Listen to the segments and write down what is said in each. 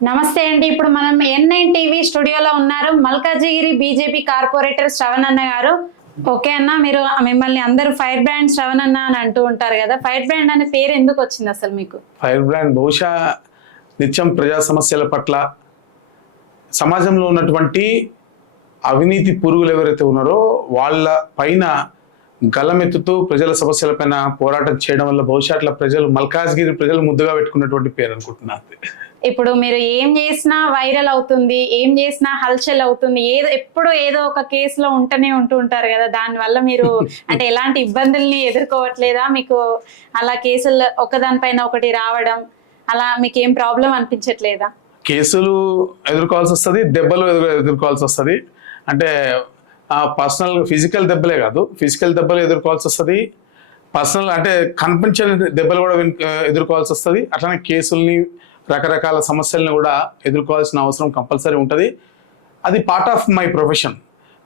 నమస్తే అండి. ఇప్పుడు మనం ఎన్ఐన్ టీవీ స్టూడియోలో ఉన్నారు మల్కాజిగిరి బీజేపీ కార్పొరేటర్ శ్రవణ్ అన్న గారు. ఓకే అన్న మీరు మిమ్మల్ని అందరూ ఫైర్ బ్రాండ్ శ్రవణ్ అన్న అని అంటూ ఉంటారు కదా. ఫైర్ బ్రాండ్ అనే పేరు ఎందుకు వచ్చింది అసలు మీకు? ఫైర్ బ్రాండ్ బహుశా నిత్యం ప్రజా సమస్యల పట్ల సమాజంలో ఉన్నటువంటి అవినీతి పురుగులు ఎవరైతే ఉన్నారో వాళ్ళ పైన గలమెత్తుతూ ప్రజల సమస్యలపైన పోరాటం చేయడం వల్ల అట్లా ప్రజలు మల్కాజ్గిరి ప్రజలు ముద్దుగా పెట్టుకున్నటువంటి పేరు అనుకుంటున్నారు ఇప్పుడు మీరు ఏం చేసినా వైరల్ అవుతుంది ఏం చేసినా హల్చల్ అవుతుంది ఏదో ఎప్పుడు ఏదో ఒక కేసులో ఉంటూనే ఉంటూ ఉంటారు కదా. దాని వల్ల మీరు అంటే ఎలాంటి ఇబ్బందుల్ని ఎదుర్కోవట్లేదా? మీకు అలా కేసులు ఒకదానిపైన ఒకటి రావడం అలా మీకు ఏం ప్రాబ్లం అనిపించట్లేదా? కేసులు ఎదుర్కోవాల్సి వస్తుంది దెబ్బలు ఎదురు ఎదుర్కోవాల్సి వస్తుంది. అంటే పర్సనల్ ఫిజికల్ దెబ్బలే కాదు. ఫిజికల్ దెబ్బలు ఎదుర్కోవాల్సి వస్తుంది. పర్సనల్ అంటే కనిపించని దెబ్బలు కూడా ఎదుర్కోవాల్సి వస్తుంది. అట్లనే కేసుల్ని రకరకాల సమస్యల్ని కూడా ఎదుర్కోవాల్సిన అవసరం కంపల్సరీ ఉంటుంది. అది పార్ట్ ఆఫ్ మై ప్రొఫెషన్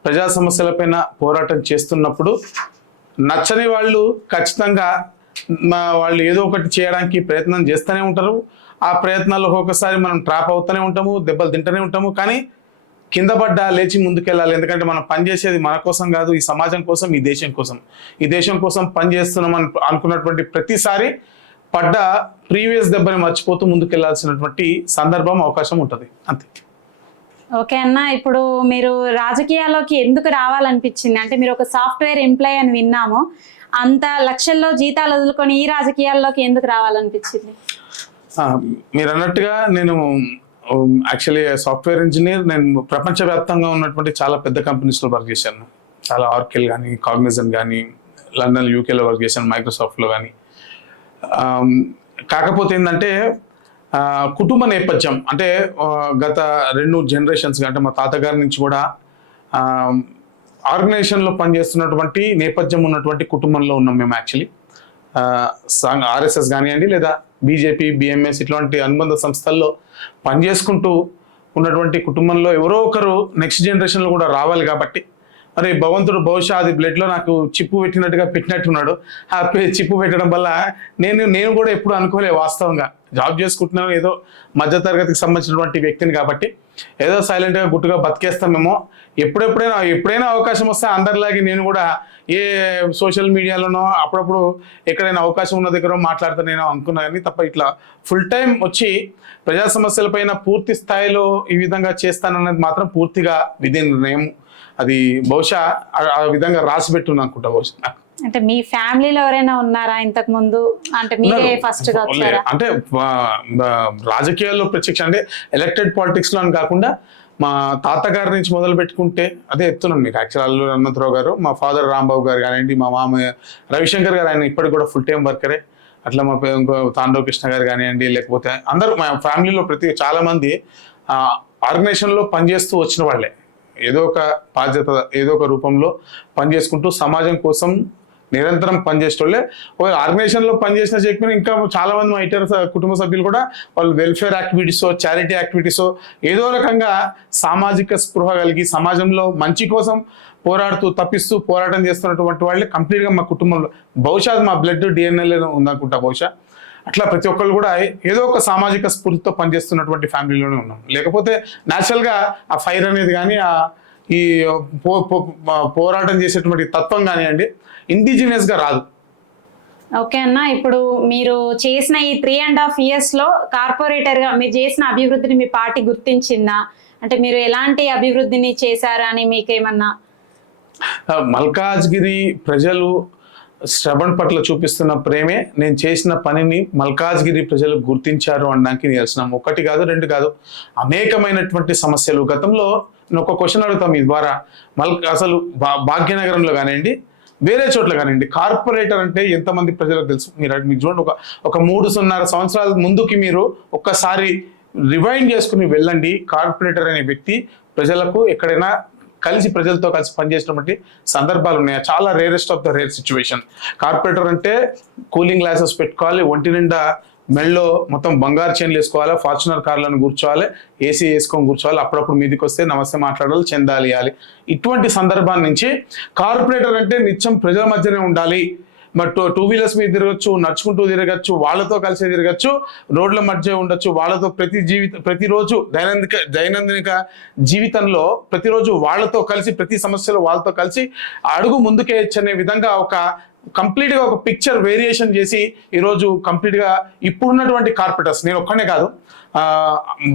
ప్రజా సమస్యలపైన పోరాటం చేస్తున్నప్పుడు నచ్చని వాళ్ళు ఖచ్చితంగా వాళ్ళు ఏదో ఒకటి చేయడానికి ప్రయత్నం చేస్తూనే ఉంటారు. ఆ ప్రయత్నాల్లో ఒక్కొక్కసారి మనం ట్రాప్ అవుతూనే ఉంటాము దెబ్బలు తింటూనే ఉంటాము. కానీ కింద పడ్డా లేచి ముందుకెళ్ళాలి. ఎందుకంటే మనం పనిచేసేది మన కోసం కాదు ఈ సమాజం కోసం ఈ దేశం కోసం. ఈ దేశం కోసం పనిచేస్తున్నాం అని అనుకున్నటువంటి ప్రతిసారి పడ్డ ప్రీవియస్ దెబ్బని మర్చిపోతూ ముందుకెళ్ళాల్సినటువంటి సందర్భం అవకాశం ఉంటుంది. అంతే. ఓకే అన్న ఇప్పుడు మీరు రాజకీయాల్లోకి ఎందుకు రావాలనిపించింది? అంటే మీరు ఒక సాఫ్ట్వేర్ ఎంప్లాయ్ అని విన్నాము. అంత లక్షల్లో జీతాలు వదులుకొని ఈ రాజకీయాల్లోకి ఎందుకు రావాలనిపించింది? మీరు అన్నట్టుగా నేను యాక్చువల్లీ సాఫ్ట్వేర్ ఇంజనీర్ నేను ప్రపంచవ్యాప్తంగా ఉన్నటువంటి చాలా పెద్ద కంపెనీస్లో వర్క్ చేశాను. చాలా ఆర్కెల్ కానీ కాగ్నిజన్ కానీ లండన్ యూకేలో వర్క్ చేశాను మైక్రోసాఫ్ట్లో కానీ um, కాకపోతే ఏంటంటే కుటుంబ నేపథ్యం. అంటే గత రెండు జనరేషన్స్ అంటే మా తాతగారి నుంచి కూడా ఆర్గనైజేషన్లో పనిచేస్తున్నటువంటి నేపథ్యం ఉన్నటువంటి కుటుంబంలో ఉన్నాం మేము యాక్చువల్లీ సాంగ్ ఆర్ఎస్ఎస్ కానివ్వండి లేదా బీజేపీ బిఎంఎస్ ఇట్లాంటి అనుబంధ సంస్థల్లో పనిచేసుకుంటూ ఉన్నటువంటి కుటుంబంలో ఎవరో ఒకరు నెక్స్ట్ జనరేషన్లో కూడా రావాలి కాబట్టి. మరి భగవంతుడు బహుశా అది బ్లడ్లో నాకు చిప్పు పెట్టినట్టుగా పెట్టినట్టున్నాడు. ఆ చిప్పు పెట్టడం వల్ల నేను నేను కూడా ఎప్పుడు అనుకోలే వాస్తవంగా. జాబ్ చేసుకుంటున్నాను ఏదో మధ్యతరగతికి సంబంధించినటువంటి వ్యక్తిని కాబట్టి. ఏదో సైలెంట్గా గుట్టుగా బతికేస్తామేమో. ఎప్పుడెప్పుడైనా ఎప్పుడైనా అవకాశం వస్తే అందరిలాగే నేను కూడా ఏ సోషల్ మీడియాలోనో అప్పుడప్పుడు ఎక్కడైనా అవకాశం ఉన్న దగ్గర మాట్లాడతా నేను అనుకున్నా కానీ తప్ప ఇట్లా ఫుల్ టైం వచ్చి ప్రజా సమస్యలపైన పూర్తి స్థాయిలో ఈ విధంగా చేస్తానన్నది మాత్రం పూర్తిగా విధి నిర్ణయం. అది బహుశా ఆ- విధంగా రాసి పెట్టున్నా అనుకుంటా బహుశా. అంటే మీ ఫ్యామిలీలో ఎవరైనా ఉన్నారా ఇంతకు ముందు? అంటే మీరే. ఫస్ట్గా అంటే రాజకీయాల్లో ప్రత్యక్ష అంటే ఎలక్టెడ్ పాలిటిక్స్లో అని కాకుండా మా తాతగారి నుంచి మొదలు పెట్టుకుంటే అదే చెప్తున్నాను మీకు. యాక్చువల్ అల్లూరి అన్నతరావు గారు మా ఫాదర్ రాంబాబు గారు కానివ్వండి మా మామయ్య రవిశంకర్ గారు ఆయన ఇప్పటికి కూడా ఫుల్ టైం వర్కరే అట్లా మా ఇంకో తాండవ కృష్ణ గారు కానివ్వండి లేకపోతే అందరూ మా ఫ్యామిలీలో ప్రతి చాలామంది ఆర్గనైజేషన్లో పనిచేస్తూ వచ్చిన వాళ్ళే. ఏదో ఒక బాధ్యత ఏదో ఒక రూపంలో పనిచేసుకుంటూ సమాజం కోసం నిరంతరం పనిచేసేటోళ్ళే. ఒక ఆర్గనైజేషన్లో పనిచేసిన చెప్పిన ఇంకా చాలా మంది మా ఇతర కుటుంబ సభ్యులు కూడా వాళ్ళు వెల్ఫేర్ యాక్టివిటీసో చారిటీ యాక్టివిటీసో ఏదో రకంగా సామాజిక స్పృహ కలిగి సమాజంలో మంచి కోసం పోరాడుతూ తప్పిస్తూ పోరాటం చేస్తున్నటువంటి వాళ్ళే కంప్లీట్గా మా కుటుంబంలో. బహుశా మా బ్లడ్ డిఎన్ఎల్ ఉందనుకుంటా బహుశా. అట్లా ప్రతి ఒక్కళ్ళు కూడా ఏదో ఒక సామాజిక స్ఫూర్తితో పనిచేస్తున్నటువంటి ఫ్యామిలీలోనే ఉన్నాం. లేకపోతే natural గా ఆ ఫైర్ అనేది కానీ ఆ ఈ పోరాటం చేసేటువంటి తత్వం కానివ్వండి indigenous గా రాదు. ఓకే అన్న ఇప్పుడు మీరు చేసిన ఈ త్రీ అండ్ హాఫ్ ఇయర్స్లో కార్పొరేటర్గా మీరు చేసిన అభివృద్ధిని మీ పార్టీ గుర్తించిందా? అంటే మీరు ఎలాంటి అభివృద్ధిని చేశారని మీకేమన్నా? ఆ, మల్కాజ్గిరి ప్రజలు శ్రవణ్ పట్ల చూపిస్తున్న ప్రేమే నేను చేసిన పనిని మల్కాజ్గిరి ప్రజలు గుర్తించారు అనడానికి నిదర్శనం ఒకటి కాదు రెండు కాదు అనేకమైనటువంటి సమస్యలు. గతంలో నేను ఒక క్వశ్చన్ అడుగుతాం మీ ద్వారా. మల్ అసలు భా భాగ్యనగరంలో కానివ్వండి వేరే చోట్ల కానివ్వండి కార్పొరేటర్ అంటే ఎంతమంది ప్రజలకు తెలుసు? మీరు అడిగి- మీరు చూడండి ఒక ఒక మూడు సున్నర సంవత్సరాల ముందుకి మీరు ఒక్కసారి రివైండ్ చేసుకుని వెళ్ళండి. కార్పొరేటర్ అనే వ్యక్తి ప్రజలకు ఎక్కడైనా కలిసి ప్రజలతో కలిసి పనిచేసినటువంటి సందర్భాలు ఉన్నాయి? చాలా rarest of the rare situation corporator అంటే కూలింగ్ గ్లాసెస్ పెట్టుకోవాలి ఒంటి నిండా మెళ్ళో మొత్తం బంగారు చైన్లు వేసుకోవాలి ఫార్చునర్ కార్లను కూర్చోవాలి ఏసీ వేసుకొని కూర్చోవాలి అప్పుడప్పుడు మీదికి వస్తే నమస్తే మాట్లాడాలి చెందాలి ఇవ్వాలి ఇటువంటి సందర్భాన్ని నుంచి కార్పొరేటర్ అంటే నిత్యం ప్రజల మధ్యనే ఉండాలి. మరి టూ టూ వీలర్స్ మీద తిరగచ్చు నడుచుకుంటూ తిరగచ్చు వాళ్ళతో కలిసి తిరగచ్చు రోడ్ల మధ్య ఉండొచ్చు వాళ్ళతో ప్రతి జీవిత ప్రతిరోజు దైనందిక దైనందిక జీవితంలో ప్రతిరోజు వాళ్ళతో కలిసి ప్రతి సమస్యలో వాళ్ళతో కలిసి అడుగు ముందుకేయచ్చు అనే విధంగా ఒక కంప్లీట్గా ఒక పిక్చర్ వేరియేషన్ చేసి ఈరోజు కంప్లీట్గా ఇప్పుడున్నటువంటి కార్పొరేటర్స్ నేను ఒక్కనే కాదు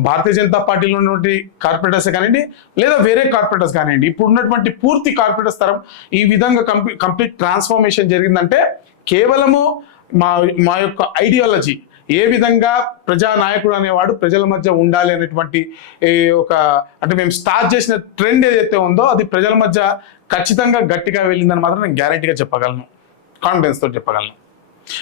భారతీయ జనతా పార్టీలో ఉన్నటువంటి కార్పొరేటర్సే కానివ్వండి లేదా వేరే కార్పొరేటర్స్ కానివ్వండి ఇప్పుడు ఉన్నటువంటి పూర్తి కార్పొరేటర్స్ తరం ఈ విధంగా కంప్లీట్ కంప్లీట్ ట్రాన్స్ఫర్మేషన్ జరిగిందంటే కేవలము మా మా యొక్క ఐడియాలజీ ఏ విధంగా ప్రజానాయకుడు అనేవాడు ప్రజల మధ్య ఉండాలి అనేటువంటి ఈ ఒక అంటే మేము స్టార్ట్ చేసిన ట్రెండ్ ఏదైతే ఉందో అది ప్రజల మధ్య ఖచ్చితంగా గట్టిగా వెళ్ళిందని మాత్రం నేను గ్యారంటీగా చెప్పగలను. కాన్ఫిడెన్స్ తోటి చెప్పగలను.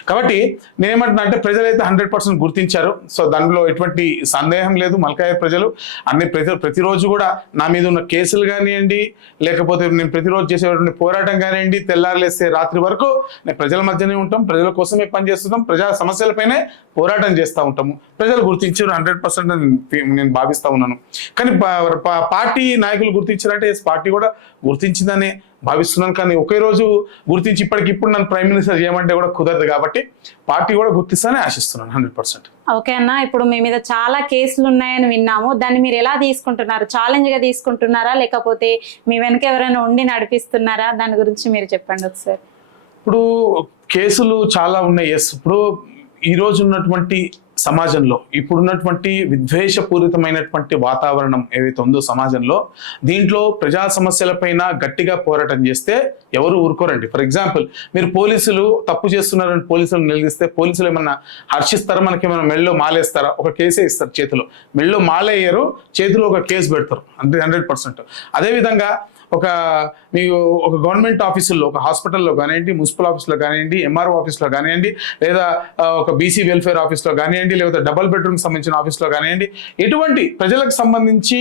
కాబట్టి నేనేమంటున్నా అంటే ప్రజలైతే హండ్రెడ్ పర్సెంట్ గుర్తించారు. సో దానిలో ఎటువంటి సందేహం లేదు మల్కాయ ప్రజలు. అన్ని ప్రతి ప్రతిరోజు కూడా నా మీద ఉన్న కేసులు కానివ్వండి లేకపోతే నేను ప్రతిరోజు చేసేటువంటి పోరాటం కానివ్వండి తెల్లారులేస్తే రాత్రి వరకు నేను ప్రజల మధ్యనే ఉంటాం ప్రజల కోసమే పనిచేస్తున్నాం ప్రజా సమస్యలపైనే పోరాటం చేస్తూ ఉంటాము. ప్రజలు గుర్తించారు హండ్రెడ్ పర్సెంట్ నేను భావిస్తా ఉన్నాను. కానీ పా- పార్టీ నాయకులు గుర్తించారంటే పార్టీ కూడా గుర్తించిందనే భావిస్తున్నాను కానీ ఒకే రోజు గుర్తించి ఇప్పటికిప్పుడు నన్ను ప్రైమ్ మినిస్టర్ చేయమంటే కూడా కుదరదు కాబట్టి పార్టీ కూడా గుర్తిస్తానే ఆశిస్తున్నాను హండ్రెడ్ పర్సెంట్. ఓకే అన్న ఇప్పుడు మీ మీద చాలా కేసులు ఉన్నాయని విన్నాము. దాన్ని మీరు ఎలా తీసుకుంటున్నారు? ఛాలెంజ్గా తీసుకుంటున్నారా? లేకపోతే మీ వెనక ఎవరైనా ఉండి నడిపిస్తున్నారా? దాని గురించి మీరు చెప్పండి ఒకసారి. ఇప్పుడు కేసులు చాలా ఉన్నాయి. ఎస్ ఇప్పుడు ఈ రోజు ఉన్నటువంటి సమాజంలో ఇప్పుడున్నటువంటి విద్వేషపూరితమైనటువంటి వాతావరణం ఏదైతే ఉందో సమాజంలో దీంట్లో ప్రజా సమస్యలపైన గట్టిగా పోరాటం చేస్తే ఎవరు ఊరుకోరండి. ఫర్ ఎగ్జాంపుల్ మీరు పోలీసులు తప్పు చేస్తున్నారని పోలీసులు నిలదీస్తే పోలీసులు ఏమన్నా హర్షిస్తారా? మనకి ఏమైనా మెళ్ళో మాలేస్తారా? ఒక కేసే ఇస్తారు చేతిలో. మెళ్ళో మాలేయరు చేతిలో ఒక కేసు పెడతారు. అంటే హండ్రెడ్ పర్సెంట్. అదేవిధంగా ఒక మీకు ఒక గవర్నమెంట్ ఆఫీసుల్లో ఒక హాస్పిటల్లో కానివ్వండి మున్సిపల్ ఆఫీస్లో కానివ్వండి ఎంఆర్ఓ ఆఫీస్లో కానివ్వండి లేదా ఒక బీసీ వెల్ఫేర్ ఆఫీస్లో కానివ్వండి లేకపోతే డబల్ బెడ్రూమ్ సంబంధించిన ఆఫీస్లో కానివ్వండి ఎటువంటి ప్రజలకు సంబంధించి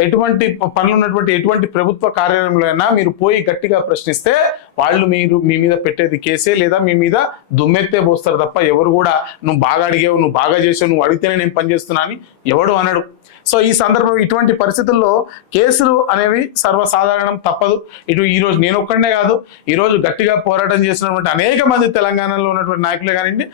ఎటువంటి పనులు ఉన్నటువంటి ఎటువంటి ప్రభుత్వ కార్యాలయంలో అయినా మీరు పోయి గట్టిగా ప్రశ్నిస్తే వాళ్ళు మీరు మీ మీద పెట్టేది కేసే లేదా మీ మీద దుమ్మెత్తే పోస్తారు తప్ప ఎవరు కూడా నువ్వు బాగా అడిగావు నువ్వు బాగా చేసావు నువ్వు అడిగితేనే నేను పనిచేస్తున్నా అని ఎవడు అనడు. సో ఈ సందర్భం ఇటువంటి పరిస్థితుల్లో కేసులు అనేవి సర్వసాధారణం తప్పదు. ఇటు ఈరోజు నేను ఒక్కడనే కాదు ఈరోజు గట్టిగా పోరాటం చేసినటువంటి అనేక మంది తెలంగాణలో ఉన్నటువంటి నాయకులు కానివ్వండి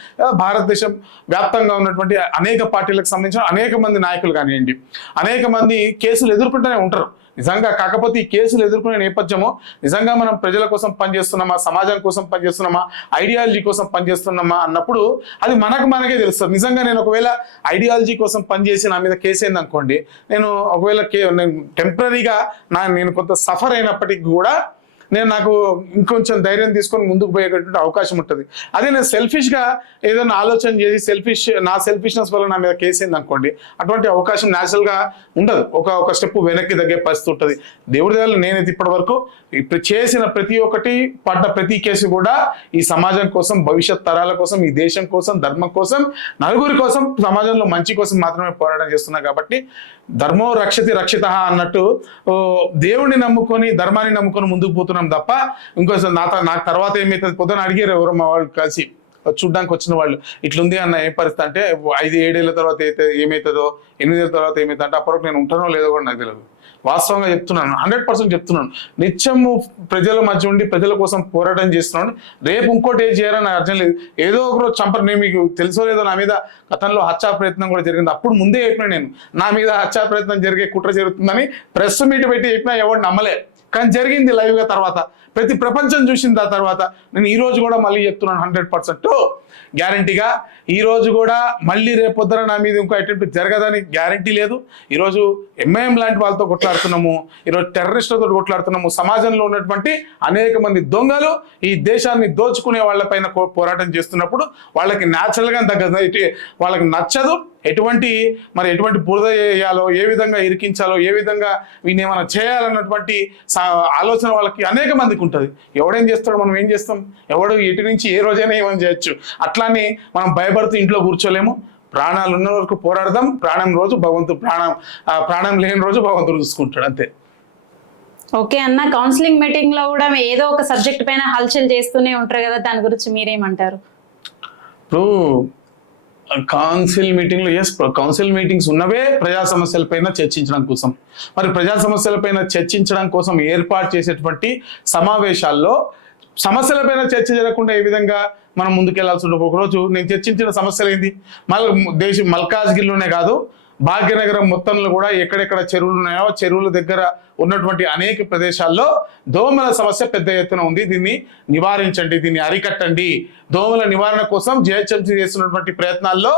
భారతదేశం వ్యాప్తంగా ఉన్నటువంటి అనేక పార్టీలకు సంబంధించిన అనేక మంది నాయకులు కానివ్వండి అనేక మంది కేసులు ఎదుర్కొంటూనే ఉంటారు. నిజంగా కాకపోతే ఈ కేసులు ఎదుర్కొనే నేపథ్యము నిజంగా మనం ప్రజల కోసం పనిచేస్తున్నామా సమాజం కోసం పనిచేస్తున్నామా ఐడియాలజీ కోసం పనిచేస్తున్నామా అన్నప్పుడు అది మనకు మనకే తెలుస్తుంది. నిజంగా నేను ఒకవేళ ఐడియాలజీ కోసం పనిచేసి నా మీద కేసు అయింది నేను ఒకవేళ కే నేను టెంపరీగా నా నేను కొంత సఫర్ అయినప్పటికీ కూడా నేను నాకు ఇంకొంచెం ధైర్యం తీసుకొని ముందుకు పోయేటటువంటి అవకాశం ఉంటుంది. అదే నేను సెల్ఫిష్గా ఏదైనా ఆలోచన చేసి సెల్ఫిష్ నా సెల్ఫిష్నెస్ వల్ల నా మీద కేసు అనుకోండి అటువంటి అవకాశం న్యాచురల్గా ఉండదు. ఒక ఒక స్టెప్ వెనక్కి తగ్గే పరిస్థితి ఉంటుంది. దేవుడి దగ్గర నేనైతే ఇప్పటి వరకు ఇప్పుడు చేసిన ప్రతి ఒక్కటి పడ్డ ప్రతి కేసు కూడా ఈ సమాజం కోసం భవిష్యత్ తరాల కోసం ఈ దేశం కోసం ధర్మం కోసం నలుగురి కోసం సమాజంలో మంచి కోసం మాత్రమే పోరాటం చేస్తున్నా కాబట్టి ధర్మో రక్షతి రక్షిత అన్నట్టు ఓ, దేవుడిని నమ్ముకొని ధర్మాన్ని నమ్ముకొని ముందుకు పోతున్నాం తప్ప ఇంకోసారి నా నాకు తర్వాత ఏమవుతుంది పొద్దున అడిగారు ఎవరు మా వాళ్ళు కలిసి. చూడ్డానికి వచ్చిన వాళ్ళు ఇట్లుంది అన్న ఏం పరిస్థితి అంటే ఐదు ఏడేళ్ళ తర్వాత అయితే ఏమవుతుందో ఎనిమిదేళ్ళ తర్వాత ఏమవుతుందో అంటే అప్పటికి నేను ఉంటానో లేదో కూడా నాకు తెలియదు వాస్తవంగా చెప్తున్నాను హండ్రెడ్ పర్సెంట్ చెప్తున్నాను. నిత్యము ప్రజల మధ్య ఉండి ప్రజల కోసం పోరాటం చేస్తున్నాను. రేపు ఇంకోటి ఏం చేయాలని అర్థం లేదు. ఏదో ఒక రోజు చంపరు. నేను మీకు తెలుసో లేదో నా మీద గతంలో హత్యా ప్రయత్నం కూడా జరిగింది. అప్పుడు ముందే చెప్పిన నేను నా మీద హత్యా ప్రయత్నం జరిగే కుట్ర జరుగుతుందని ప్రెస్ మీట్ పెట్టి చెప్పినా ఎవరు నమ్మలే. కానీ జరిగింది లైవ్గా తర్వాత. ప్రతి ప్రపంచం చూసింది ఆ తర్వాత. నేను ఈ రోజు కూడా మళ్ళీ చెప్తున్నాను హండ్రెడ్ పర్సెంట్ గ్యారంటీగా ఈ రోజు కూడా మళ్ళీ రేపొద్దున నా మీద ఇంకో అటెంప్ట్ జరగదని గ్యారంటీ లేదు. ఈరోజు ఎంఐఎం లాంటి వాళ్ళతో కొట్లాడుతున్నాము. ఈరోజు టెర్రరిస్టులతో కొట్లాడుతున్నాము. సమాజంలో ఉన్నటువంటి అనేక మంది దొంగలు ఈ దేశాన్ని దోచుకునే వాళ్ళపైన కో- పోరాటం చేస్తున్నప్పుడు వాళ్ళకి న్యాచురల్గా తగ్గదు వాళ్ళకి నచ్చదు. ఎటువంటి మరి ఎటువంటి బురద చేయాలో ఏ విధంగా ఇరికించాలో ఏ విధంగా వీని ఏమైనా చేయాలన్నటువంటి ఆలోచన వాళ్ళకి అనేక మందికి ఉంటుంది. ఎవడేం చేస్తాడు మనం ఏం చేస్తాం? ఎవడు ఎటు నుంచి ఏ రోజైనా ఏమైనా చేయొచ్చు. అట్లానే మనం భయపడుతూ ఇంట్లో కూర్చోలేము. ప్రాణాలు ఉన్న వరకు పోరాడదాం. ప్రాణం రోజు భగవంతుడు ప్రాణం ప్రాణం లేని రోజు భగవంతుడు చూసుకుంటాడు అంతే. ఓకే అన్న కౌన్సిలింగ్ మీటింగ్లో కూడా ఏదో ఒక సబ్జెక్ట్ పైన హల్చల్ చేస్తూనే ఉంటారు కదా దాని గురించి మీరేమంటారు? ఇప్పుడు కౌన్సిల్ మీటింగ్లు ఎస్ కౌన్సిల్ మీటింగ్స్ ఉన్నవే ప్రజా సమస్యలపైన చర్చించడం కోసం. మరి ప్రజా సమస్యలపైన చర్చించడం కోసం ఏర్పాటు చేసేటువంటి సమావేశాల్లో సమస్యలపైన చర్చ జరగకుండా ఏ విధంగా మనం ముందుకెళ్ళాల్సి ఉంటుంది? ఒకరోజు నేను చర్చించిన సమస్యలు ఏంది? మల్ దేశం మల్కాజ్గిరిలోనే కాదు భాగ్యనగరం మొత్తంలో కూడా ఎక్కడెక్కడ చెరువులు ఉన్నాయో చెరువుల దగ్గర ఉన్నటువంటి అనేక ప్రదేశాల్లో దోమల సమస్య పెద్ద ఎత్తున ఉంది. దీన్ని నివారించండి దీన్ని అరికట్టండి. దోమల నివారణ కోసం జిహెచ్ఎంసీ చేస్తున్నటువంటి ప్రయత్నాల్లో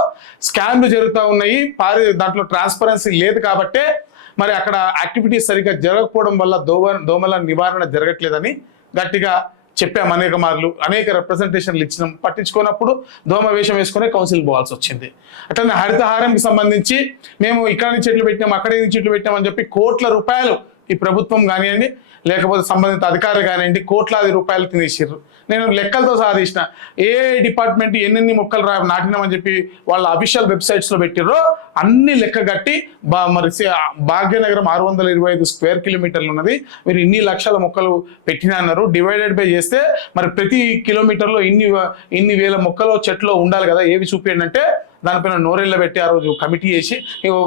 స్కామ్లు జరుగుతూ ఉన్నాయి. పారి దాంట్లో ట్రాన్స్పరెన్సీ లేదు కాబట్టే మరి అక్కడ యాక్టివిటీస్ సరిగ్గా జరగకపోవడం వల్ల దోమ దోమల నివారణ జరగట్లేదని గట్టిగా చెప్పాం అనేక మార్లు. అనేక రిప్రజెంటేషన్లు ఇచ్చినాం. పట్టించుకున్నప్పుడు దోమ వేషం వేసుకునే కౌన్సిల్ పోవాల్సి వచ్చింది. అట్లనే హరితహారంకి సంబంధించి మేము ఇక్కడ నుంచి చెట్లు పెట్టినాం అక్కడ నుంచి చెట్లు పెట్టినాం అని చెప్పి కోట్ల రూపాయలు ఈ ప్రభుత్వం కానివ్వండి లేకపోతే సంబంధిత అధికారులు కానివ్వండి కోట్లాది రూపాయలు తినేసారు నేను లెక్కలతో సాధించిన ఏ డిపార్ట్మెంట్ ఎన్నెన్ని మొక్కలు రా నాటినామని చెప్పి వాళ్ళ అఫీషియల్ వెబ్సైట్స్లో పెట్టిర్రో అన్ని లెక్క కట్టి బా మరి భాగ్యనగరం ఆరు వందల ఇరవై ఐదు స్క్వేర్ కిలోమీటర్లు ఉన్నది. మీరు ఇన్ని లక్షల మొక్కలు పెట్టినా అన్నారు. డివైడెడ్ బై చేస్తే మరి ప్రతి కిలోమీటర్లో ఇన్ని ఇన్ని వేల మొక్కలు చెట్లు ఉండాలి కదా ఏవి చూపించండి అంటే దానిపైన నోరెళ్ళ పెట్టి ఆ రోజు కమిటీ చేసి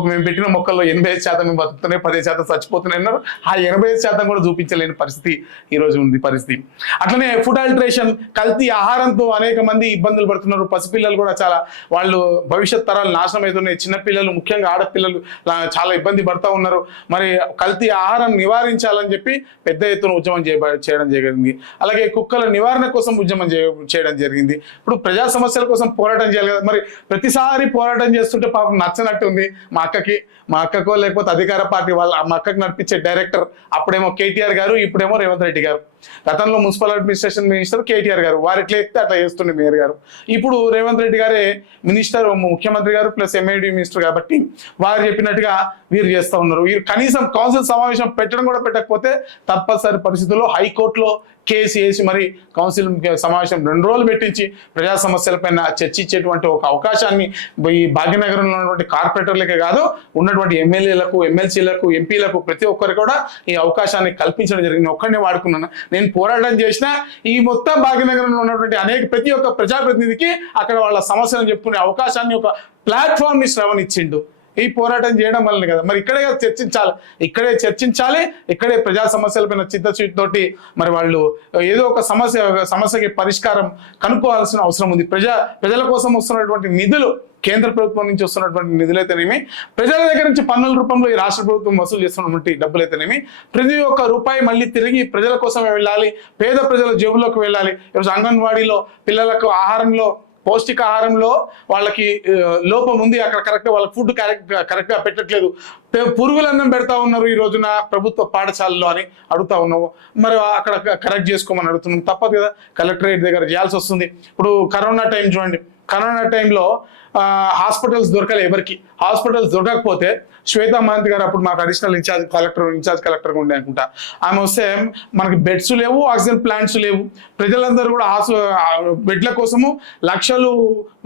మేము పెట్టిన మొక్కల్లో ఎనభై ఐదు శాతం మేము బతుకుతున్నాయి పదిహేను శాతం చచ్చిపోతున్నాయి అన్నారు. ఆ ఎనభై ఐదు శాతం కూడా చూపించలేని పరిస్థితి ఈ రోజు ఉంది పరిస్థితి. అట్లనే ఫుడ్ ఆల్టరేషన్ కల్తీ ఆహారంతో అనేక మంది ఇబ్బందులు పడుతున్నారు. పసిపిల్లలు కూడా చాలా వాళ్ళు భవిష్యత్ తరాలు నాశనం అవుతున్నాయి. చిన్నపిల్లలు ముఖ్యంగా ఆడపిల్లలు చాలా ఇబ్బంది పడుతూ ఉన్నారు. మరి కల్తీ ఆహారం నివారించాలని చెప్పి పెద్ద ఎత్తున ఉద్యమం చేయడం జరిగింది. అలాగే కుక్కల నివారణ కోసం ఉద్యమం చేయడం జరిగింది. ఇప్పుడు ప్రజా సమస్యల కోసం పోరాటం చేయాలి కదా. మరి ప్రతిసారి పోరాటం చేస్తుంటే పాపం నచ్చనట్టు ఉంది మా అక్కకి మా అక్కకో లేకపోతే అధికార పార్టీ వాళ్ళ మా అక్కకి నడిపించే డైరెక్టర్ అప్పుడేమో కేటీఆర్ గారు ఇప్పుడేమో రేవంత్ రెడ్డి గారు. గతంలో మున్సిపల్ అడ్మినిస్ట్రేషన్ మినిస్టర్ కేటీఆర్ గారు. వారు ఎట్లా ఎత్తే అట్లా చేస్తుండే మేయర్ గారు. ఇప్పుడు రేవంత్ రెడ్డి గారే మినిస్టర్ ముఖ్యమంత్రి గారు ప్లస్ ఎంఐడి మినిస్టర్ కాబట్టి వారు చెప్పినట్టుగా వీరు చేస్తూ ఉన్నారు. వీరు కనీసం కౌన్సిల్ సమావేశం పెట్టడం కూడా పెట్టకపోతే తప్పనిసరి పరిస్థితుల్లో హైకోర్టులో కేసు వేసి మరి కౌన్సిల్ సమావేశం రెండు రోజులు పెట్టించి ప్రజా సమస్యలపైన చర్చించేటువంటి ఒక అవకాశాన్ని ఈ భాగ్యనగరంలో ఉన్నటువంటి కార్పొరేటర్లకే కాదు ఉన్నటువంటి ఎమ్మెల్యేలకు ఎమ్మెల్సీలకు ఎంపీలకు ప్రతి ఒక్కరికి కూడా ఈ అవకాశాన్ని కల్పించడం జరిగింది. ఒక్కడిని ఒక్కడినే వాడుకున్నాను. నేను పోరాటం చేసిన ఈ మొత్తం భాగ్యనగరంలో ఉన్నటువంటి అనేక ప్రతి ఒక్క ప్రజాప్రతినిధికి అక్కడ వాళ్ళ సమస్యలను చెప్పుకునే అవకాశాన్ని ఒక ప్లాట్ఫామ్ని శ్రవణిచ్చిండు ఈ పోరాటం చేయడం వల్లనే కదా. మరి ఇక్కడే చర్చించాలి. ఇక్కడే చర్చించాలి ఇక్కడే ప్రజా సమస్యలపైన చిత్తశుద్ధితోటి మరి వాళ్ళు ఏదో ఒక సమస్య సమస్యకి పరిష్కారం కనుక్కోవాల్సిన అవసరం ఉంది. ప్రజా ప్రజల కోసం వస్తున్నటువంటి నిధులు కేంద్ర ప్రభుత్వం నుంచి వస్తున్నటువంటి నిధులైతేనేమి ప్రజల దగ్గర నుంచి పన్నుల రూపంలో ఈ రాష్ట్ర ప్రభుత్వం వసూలు చేస్తున్నటువంటి డబ్బులైతేనేమి ప్రతి ఒక్క రూపాయి మళ్ళీ తిరిగి ప్రజల కోసమే వెళ్ళాలి పేద ప్రజల జేబులోకి వెళ్ళాలి. ఈరోజు అంగన్వాడీలో పిల్లలకు ఆహారంలో పౌష్టికాహారంలో వాళ్ళకి లోపం ఉంది అక్కడ కరెక్ట్గా వాళ్ళకి ఫుడ్ కరెక్ట్ కరెక్ట్గా పెట్టట్లేదు. పె- పెడతా ఉన్నారు ఈ రోజున ప్రభుత్వ పాఠశాలలో అని అడుగుతా ఉన్నాము. మరి అక్కడ కరెక్ట్ చేసుకోమని అడుగుతున్నాం. తప్పదు కదా కలెక్టరేట్ దగ్గర చేయాల్సి వస్తుంది. ఇప్పుడు కరోనా టైం చూడండి. కరోనా టైంలో హాస్పిటల్స్ దొరకలే ఎవరికి. హాస్పిటల్స్ దొరకకపోతే శ్వేతా మహంతి గారు అప్పుడు మాకు additional incharge collector incharge collector ఉండే అనుకుంటా. ఆమె వస్తే మనకి బెడ్స్ లేవు ఆక్సిజన్ ప్లాంట్స్ లేవు. ప్రజలందరూ కూడా ఆసు బెడ్ల కోసము లక్షలు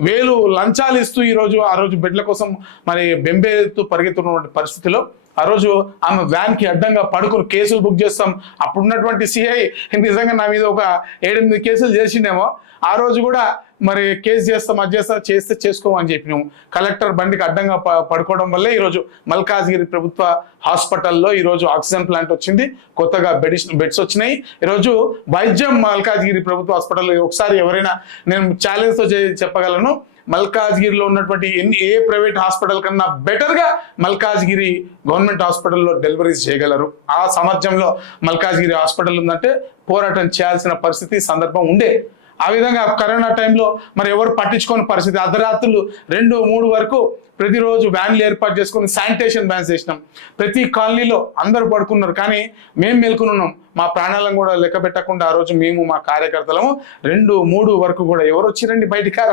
వేలు లంచాలు ఇస్తూ ఈరోజు ఆ రోజు బెడ్ల కోసం మరి బెంబేతూ పరిగెత్తున్నటువంటి పరిస్థితిలో ఆ రోజు ఆమె వ్యాన్కి అడ్డంగా పడుకుని కేసులు బుక్ చేస్తాం. అప్పుడున్నటువంటి సిఐ నిజంగా నా మీద ఒక ఏడెనిమిది కేసులు చేసిండేమో. ఆ రోజు కూడా మరి కేసు చేస్తాం అది చేస్తా చేస్తే చేసుకోమని చెప్పినాము కలెక్టర్ బండికి అడ్డంగా పడుకోవడం వల్లే ఈరోజు మల్కాజ్గిరి ప్రభుత్వ హాస్పిటల్లో ఈరోజు ఆక్సిజన్ ప్లాంట్ వచ్చింది. కొత్తగా బెడ్స్ బెడ్స్ వచ్చినాయి. ఈరోజు వైద్యం మల్కాజ్గిరి ప్రభుత్వ హాస్పిటల్లో ఒకసారి ఎవరైనా నేను ఛాలెంజ్తో చెప్పగలను. మల్కాజ్గిరిలో ఉన్నటువంటి ఎన్ని ఏ ప్రైవేట్ హాస్పిటల్ కన్నా బెటర్గా మల్కాజ్గిరి గవర్నమెంట్ హాస్పిటల్లో డెలివరీస్ చేయగలరు. ఆ సామర్థ్యంలో మల్కాజ్గిరి హాస్పిటల్ ఉందంటే పోరాటం చేయాల్సిన పరిస్థితి సందర్భం ఉండే. ఆ విధంగా కరోనా టైంలో మరి ఎవరు పట్టించుకోని పరిస్థితి. అర్ధరాత్రులు రెండు మూడు వరకు ప్రతిరోజు వ్యాన్లు ఏర్పాటు చేసుకొని శానిటేషన్ బ్యాన్ చేసినాం ప్రతి కాలనీలో అందరూ పడుకున్నారు. కానీ మేము మేల్కొని మా ప్రాణాలను కూడా లెక్క పెట్టకుండా ఆ రోజు మేము మా కార్యకర్తలము రెండు మూడు వరకు కూడా ఎవరు వచ్చిరండి బయటికి?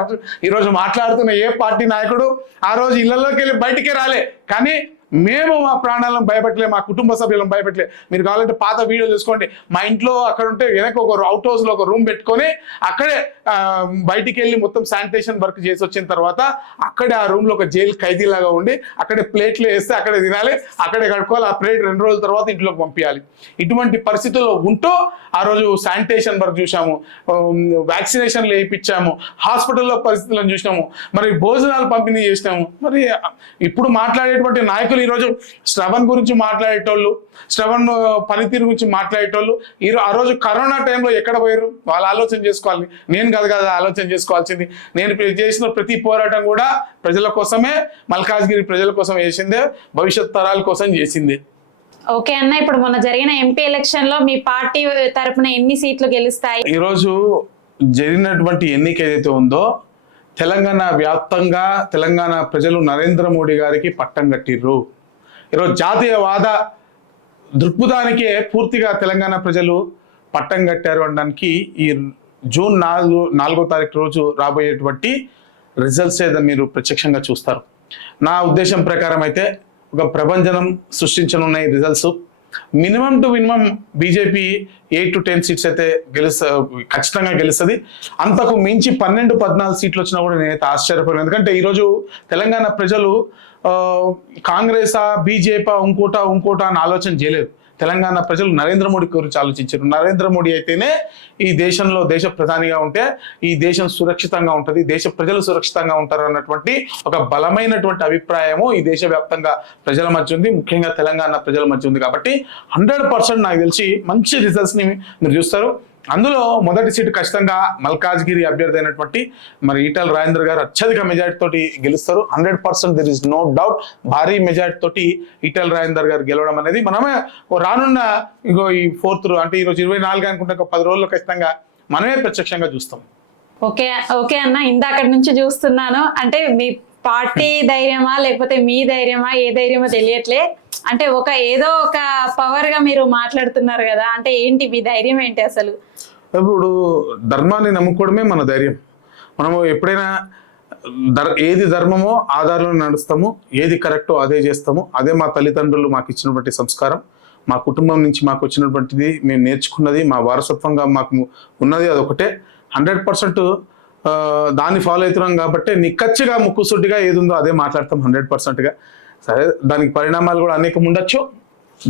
ఈరోజు మాట్లాడుతున్న ఏ పార్టీ నాయకుడు ఆ రోజు ఇళ్ళలోకి వెళ్ళి బయటికే రాలే. కానీ మేము మా ప్రాణాలను భయపెట్టలే మా కుటుంబ సభ్యులను భయపెట్టలే. మీరు కావాలంటే పాత వీడియో చూసుకోండి. మా ఇంట్లో అక్కడ ఉంటే వెనక ఒక అవుట్ హౌస్లో ఒక రూమ్ పెట్టుకొని అక్కడే బయటికి వెళ్ళి మొత్తం శానిటేషన్ వర్క్ చేసి వచ్చిన తర్వాత అక్కడే ఆ రూమ్లో ఒక జైలు ఖైదీలాగా ఉండి అక్కడే ప్లేట్లు వేస్తే అక్కడే తినాలి అక్కడే కడుక్కోవాలి ఆ ప్లేట్ రెండు రోజుల తర్వాత ఇంట్లోకి పంపించాలి ఇటువంటి పరిస్థితుల్లో ఉంటూ ఆ రోజు శానిటేషన్ వర్క్ చూసాము వ్యాక్సినేషన్లు వేయించాము హాస్పిటల్లో పరిస్థితులను చూసినాము. మరి భోజనాలు పంపిణీ చేసినాము. మరి ఇప్పుడు మాట్లాడేటువంటి నాయకులు ఈరోజు శ్రవణ్ గురించి మాట్లాడేటోళ్ళు శ్రవణ్ పనితీరు గురించి మాట్లాడేటోళ్ళు ఈ ఆ రోజు కరోనా టైంలో ఎక్కడ పోయారు? వాళ్ళు ఆలోచన చేసుకోవాలి. నేను కాదు కదా ఆలోచన చేసుకోవాల్సింది. నేను చేసిన ప్రతి పోరాటం కూడా ప్రజల కోసమే మల్కాజ్గిరి ప్రజల కోసం చేసిందే భవిష్యత్ తరాల కోసం చేసింది. ఓకే అన్న ఇప్పుడు మొన్న జరిగిన ఎంపీ ఎలక్షన్లో మీ పార్టీ తరపున ఎన్ని సీట్లు గెలుస్తాయి? ఈరోజు జరిగినటువంటి ఎన్నిక ఏదైతే ఉందో తెలంగాణ వ్యాప్తంగా తెలంగాణ ప్రజలు నరేంద్ర మోడీ గారికి పట్టం కట్టిర్రు. ఈరోజు జాతీయవాద దృక్పథానికే పూర్తిగా తెలంగాణ ప్రజలు పట్టం కట్టారు అనడానికి ఈ జూన్ నాలుగు నాలుగో తారీఖు రోజు రాబోయేటువంటి రిజల్ట్స్ ఏదో మీరు ప్రత్యక్షంగా చూస్తారు. నా ఉద్దేశం ప్రకారం అయితే ఒక ప్రభంజనం సృష్టించనున్న ఈ results minimum to minimum BJP eight to ten seats అయితే గెలుస్త ఖచ్చితంగా గెలుస్తుంది. అంతకు మించి పన్నెండు పద్నాలుగు సీట్లు వచ్చినా కూడా నేనైతే ఆశ్చర్యపోయాను ఎందుకంటే ఈరోజు తెలంగాణ ప్రజలు ఆ, కాంగ్రెసా బీజేపీ ఇంకోటా ఇంకోటా అని ఆలోచన చేయలేదు. తెలంగాణ ప్రజలు నరేంద్ర మోడీ గురించి ఆలోచించారు. నరేంద్ర మోడీ అయితేనే ఈ దేశంలో దేశ ప్రధానిగా ఉంటే ఈ దేశం సురక్షితంగా ఉంటుంది దేశ ప్రజలు సురక్షితంగా ఉంటారు అన్నటువంటి ఒక బలమైనటువంటి అభిప్రాయము ఈ దేశవ్యాప్తంగా ప్రజల మధ్య ఉంది. ముఖ్యంగా తెలంగాణ ప్రజల మధ్య ఉంది కాబట్టి హండ్రెడ్ పర్సెంట్ నాకు తెలిసి మంచి రిజల్ట్స్ని మీరు చూస్తారు. అందులో మొదటి సీటు ఖచ్చితంగా మల్కాజ్గిరి అభ్యర్థి అయినటువంటి మరి ఈటల రాజేంద్ర గారు అత్యధిక మెజార్టీ తోటి గెలుస్తారు. Hundred percent there is no doubt భారీ మెజార్టీ తోటి ఈటల రాజేందర్ గారు గెలవడం అనేది మనమే ఓ రానున్న ఇంకో ఈ ఫోర్త్ అంటే ఈరోజు ఇరవై నాలుగు అనుకుంటే ఒక పది రోజుల్లో ఖచ్చితంగా మనమే ప్రత్యక్షంగా చూస్తాం. ఓకే ఓకే అన్న ఇందాక నుంచి చూస్తున్నాను. అంటే మీ పార్టీ ధైర్యమా లేకపోతే మీ ధైర్యమా ఏ ధైర్యమో తెలియట్లే. అంటే ఒక ఏదో ఒక పవర్గా మీరు మాట్లాడుతున్నారు కదా అంటే ఏంటి మీ ధైర్యం ఏంటి అసలు? ఇప్పుడు ధర్మాన్ని నమ్ముకోవడమే మన ధైర్యం. మనము ఎప్పుడైనా ధర్ ఏది ధర్మమో ఆ దారిలో నడుస్తాము ఏది కరెక్టో అదే చేస్తాము. అదే మా తల్లిదండ్రులు మాకు ఇచ్చినటువంటి సంస్కారం. మా కుటుంబం నుంచి మాకు వచ్చినటువంటిది మేము నేర్చుకున్నది మా వారసత్వంగా మాకు ఉన్నది అదొకటే. హండ్రెడ్ పర్సెంట్ దాన్ని ఫాలో అవుతున్నాం కాబట్టి నిక్కచ్చిగా ముక్కుసూటిగా ఏది ఉందో అదే మాట్లాడతాం హండ్రెడ్ పర్సెంట్గా. సరే దానికి పరిణామాలు కూడా అనేకం ఉండొచ్చు.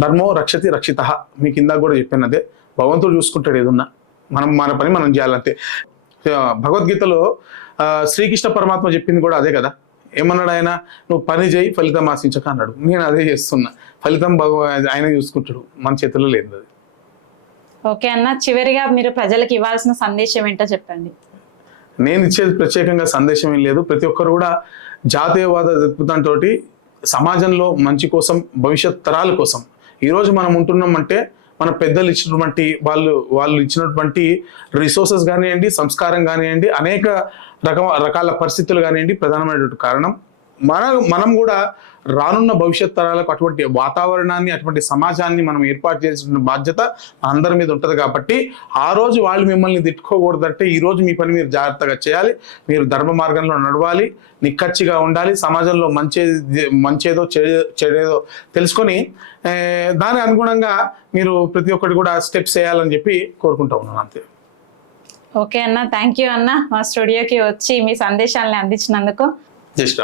ధర్మో రక్షతి రక్షిత. మీకు ఇందాక కూడా చెప్పాను అదే. భగవంతుడు చూసుకుంటాడు ఏదున్నా. మనం మన పని మనం చేయాలంతే. భగవద్గీతలో శ్రీకృష్ణ పరమాత్మ చెప్పింది కూడా అదే కదా. ఏమన్నాడు ఆయన? నువ్వు పని చేయి ఫలితం ఆశించక అన్నాడు. నేను అదే చేస్తున్నా. ఫలితం భగవ ఆయన చూసుకుంటాడు. మన చేతిలో లేదు అది. ఓకే అన్న చివరిగా మీరు ప్రజలకు ఇవ్వాల్సిన సందేశం ఏంటో చెప్పండి. నేను ఇచ్చేది ప్రత్యేకంగా సందేశం ఏం లేదు. ప్రతి ఒక్కరు కూడా జాతీయవాద దృక్పథంతో సమాజంలో మంచి కోసం భవిష్యత్ తరాల కోసం. ఈరోజు మనం ఉంటున్నాం అంటే మన పెద్దలు ఇచ్చినటువంటి వాళ్ళు వాళ్ళు ఇచ్చినటువంటి రిసోర్సెస్ కానివ్వండి సంస్కారం కానివ్వండి అనేక రకాల పరిస్థితులు కానివ్వండి ప్రధానమైనటువంటి కారణం. మన మనం కూడా రానున్న భవిష్యత్ తరాలకు అటువంటి వాతావరణాన్ని అటువంటి సమాజాన్ని మనం ఏర్పాటు చేసిన బాధ్యత అందరి మీద ఉంటుంది కాబట్టి ఆ రోజు వాళ్ళు మిమ్మల్ని తిట్టుకోకూడదంటే ఈ రోజు మీ పని మీరు జాగ్రత్తగా చేయాలి. మీరు ధర్మ మార్గంలో నడవాలి నిక్కచ్చిగా ఉండాలి సమాజంలో మంచి మంచేదో చెడు చెడేదో తెలుసుకొని దాని అనుగుణంగా మీరు ప్రతి ఒక్కటి కూడా స్టెప్స్ వేయాలని చెప్పి కోరుకుంటా ఉన్నాను అంతే. ఓకే అన్న థ్యాంక్ యూ అన్న. మా స్టూడియోకి వచ్చి మీ సందేశాలను అందించినందుకు. జస్ట్